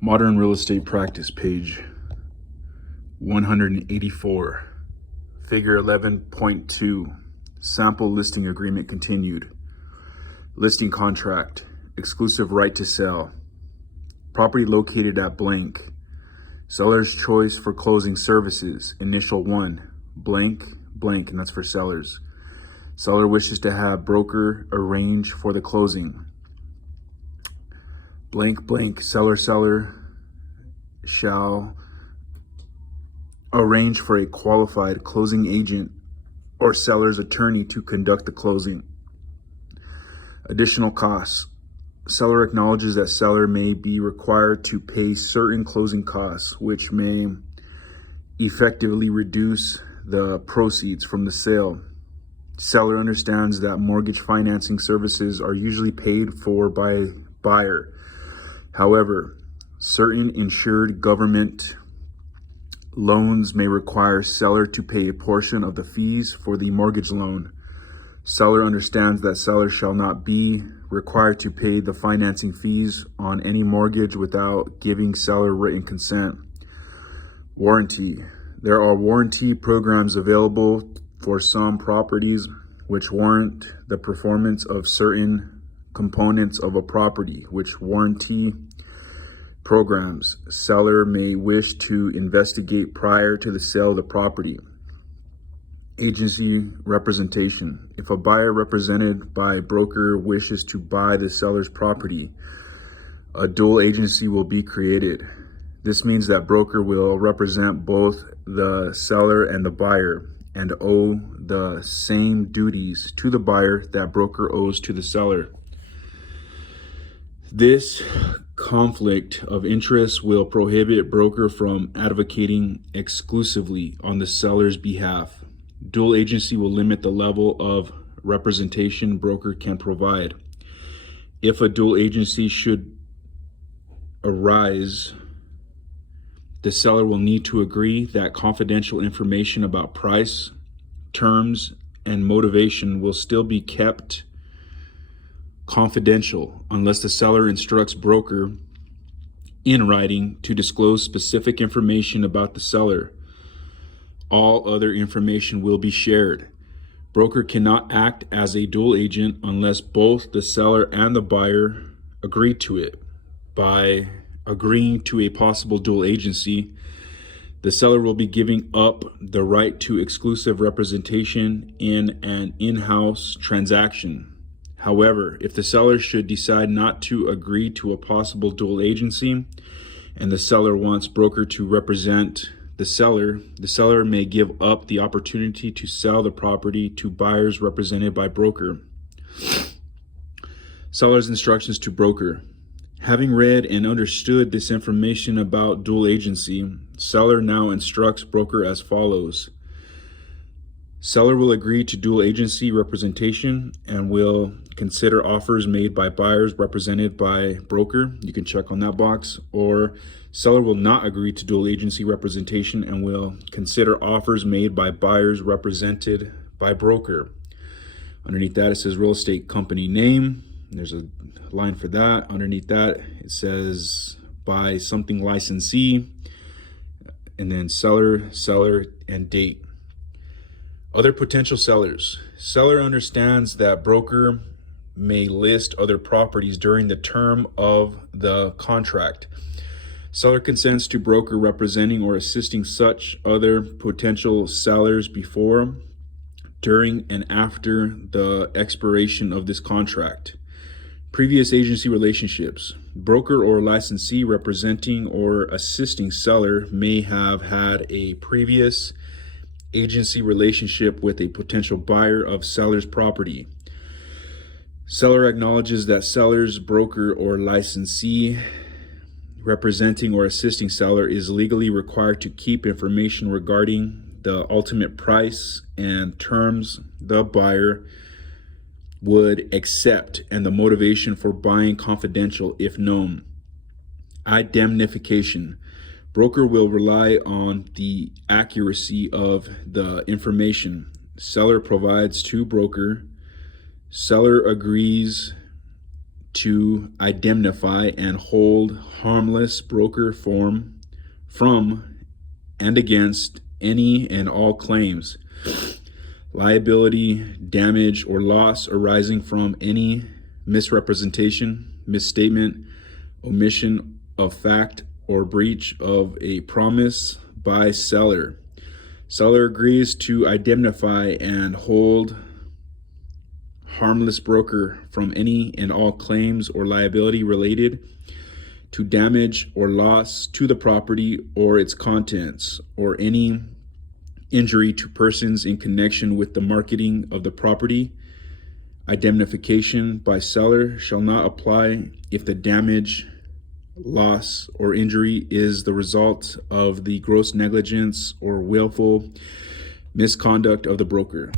Modern Real Estate Practice, page 184, figure 11.2, sample listing agreement continued. Listing contract, exclusive right to sell. Property located at blank. Seller's choice for closing services, initial 1, blank, blank, and that's for sellers. Seller wishes to have broker arrange for the closing. Blank, blank, seller shall arrange for a qualified closing agent or seller's attorney to conduct the closing. Additional costs. Seller acknowledges that seller may be required to pay certain closing costs, which may effectively reduce the proceeds from the sale. Seller understands that mortgage financing services are usually paid for by buyer. However, certain insured government loans may require seller to pay a portion of the fees for the mortgage loan. Seller understands that seller shall not be required to pay the financing fees on any mortgage without giving seller written consent. Warranty. There are warranty programs available for some properties which warrant the performance of certain components of a property, which warranty programs seller may wish to investigate prior to the sale of the property. Agency representation. If a buyer represented by a broker wishes to buy the seller's property, a dual agency will be created. This means that broker will represent both the seller and the buyer and owe the same duties to the buyer that broker owes to the seller. This conflict of interest will prohibit broker from advocating exclusively on the seller's behalf. Dual agency will limit the level of representation broker can provide. If a dual agency should arise, the seller will need to agree that confidential information about price, terms, and motivation will still be kept confidential unless the seller instructs broker in writing to disclose specific information about the seller. All other information will be shared. Broker cannot act as a dual agent unless both the seller and the buyer agree to it. By agreeing to a possible dual agency, the seller will be giving up the right to exclusive representation in an in-house transaction. However, if the seller should decide not to agree to a possible dual agency and the seller wants broker to represent the seller may give up the opportunity to sell the property to buyers represented by broker. Seller's instructions to broker. Having read and understood this information about dual agency, seller now instructs broker as follows. Seller will agree to dual agency representation and will consider offers made by buyers represented by broker. You can check on that box. Or seller will not agree to dual agency representation and will consider offers made by buyers represented by broker. Underneath that, it says real estate company name. There's a line for that. Underneath that, it says by something licensee, and then seller, and date. Other potential sellers. Seller understands that broker may list other properties during the term of the contract. Seller consents to broker representing or assisting such other potential sellers before, during, and after the expiration of this contract. Previous agency relationships. Broker or licensee representing or assisting seller may have had a previous agency relationship with a potential buyer of seller's property. Seller acknowledges that seller's broker or licensee representing or assisting seller is legally required to keep information regarding the ultimate price and terms the buyer would accept and the motivation for buying confidential if known. Indemnification. Broker will rely on the accuracy of the information seller provides to broker. Seller agrees to indemnify and hold harmless broker from and against any and all claims, liability, damage, or loss arising from any misrepresentation, misstatement, omission of fact, or breach of a promise by seller. Seller agrees to indemnify and hold harmless broker from any and all claims or liability related to damage or loss to the property or its contents, or any injury to persons in connection with the marketing of the property. Indemnification by seller shall not apply if the damage, loss, or injury is the result of the gross negligence or willful misconduct of the broker.